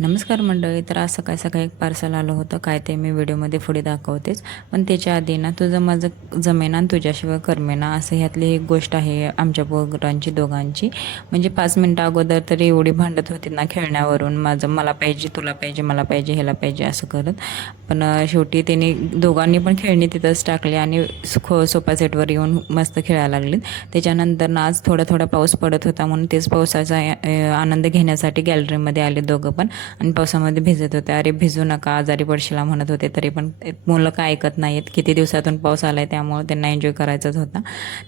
नमस्कार मंडळी. तर आज सकाळी सकाळी एक पार्सल आलं होतं, काय ते मी व्हिडिओमध्ये पुढे दाखवतेच. पण त्याच्या आधी ना, तुझं माझं जमेना आणि तुझ्याशिवाय करमेना असं ह्यातली एक गोष्ट आहे आमच्या पोरांची दोघांची. म्हणजे 5 मिनटं अगोदर तरी एवढी भांडत होती ना खेळण्यावरून, माझं मला पाहिजे, तुला पाहिजे, मला पाहिजे, ह्याला पाहिजे असं करत. पण शेवटी त्यांनी दोघांनी पण खेळणी तिथंच टाकली आणि सोफा सेटवर येऊन मस्त खेळायला लागलीत. त्याच्यानंतर ना आज थोडा थोडा पाऊस पडत होता, म्हणून तेच पावसाचा आनंद घेण्यासाठी गॅलरीमध्ये आले दोघं पण. आणि पावसामध्ये भिजत होते. अरे भिजू नका, आजारी पडशीला म्हणत होते. तरी पण मुलं काय ऐकत नाहीत. किती दिवसातून पाऊस आला आहे, त्यामुळे त्यांना एन्जॉय करायचाच होता.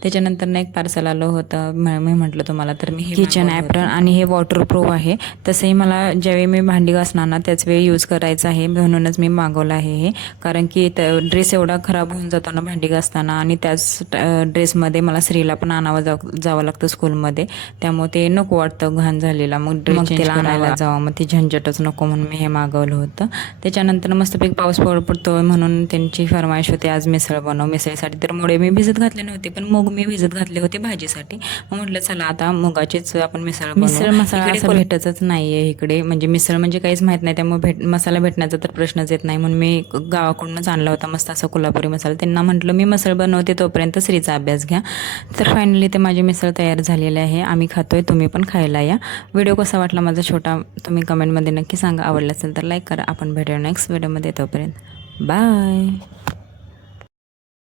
त्याच्यानंतर ना एक पार्सल आलं होतं. मी म्हटलं तुम्हाला, तर मी हे किचन ॲप्रॉन आणि हे वॉटरप्रूफ आहे. तसंही मला ज्यावेळी मी भांडी घासणार ना त्याच वेळी यूज करायचं आहे, म्हणूनच मी मागवलं आहे हे. कारण की ड्रेस एवढा खराब होऊन जातो ना भांडी घासताना, आणि त्याच ड्रेसमध्ये मला स्त्रीला पण आणावं जावं लागतं स्कूलमध्ये. त्यामुळे ते नको वाटतं घाण झालेला, मग ड्रेस चेंज करायला जावं, मग ती झंझटच नको म्हणून मी हे मागवलं होतं. त्याच्यानंतर मस्तपैकी पाऊस पडतोय म्हणून त्यांची फरमाईश होती आज मिसळ बनव. मिसळीसाठी तर मुळे मी भिजत घातले नव्हते, पण मूग मी भिजत घातले होते भाजीसाठी. मग म्हटलं चला आता मुगाचीच आपण मिसळ मसाला असं भेटतच नाही आहे इकडे. म्हणजे मिसळ म्हणजे काहीच माहीत नाही, त्यामुळे मसाला भेटण्याचा तर प्रश्नच येत नाही. म्हणून मी गावाकडूनच आणला होता मस्त असा कोल्हापुरी मसाला. त्यांना म्हटलं मी मिसळ बनवते, तोपर्यंत श्रीचा अभ्यास घ्या. तर फायनली ते माझी मिसळ तयार झालेली आहे. आम्ही खातोय, तुम्ही पण खायला या. व्हिडिओ कसा वाटला माझा छोटा, तुम्ही कमेंटमध्ये नक्की सांगा. आवडलं असेल तर लाईक करा. आपण भेटूया नेक्स्ट व्हिडिओमध्ये. तोपर्यंत बाय.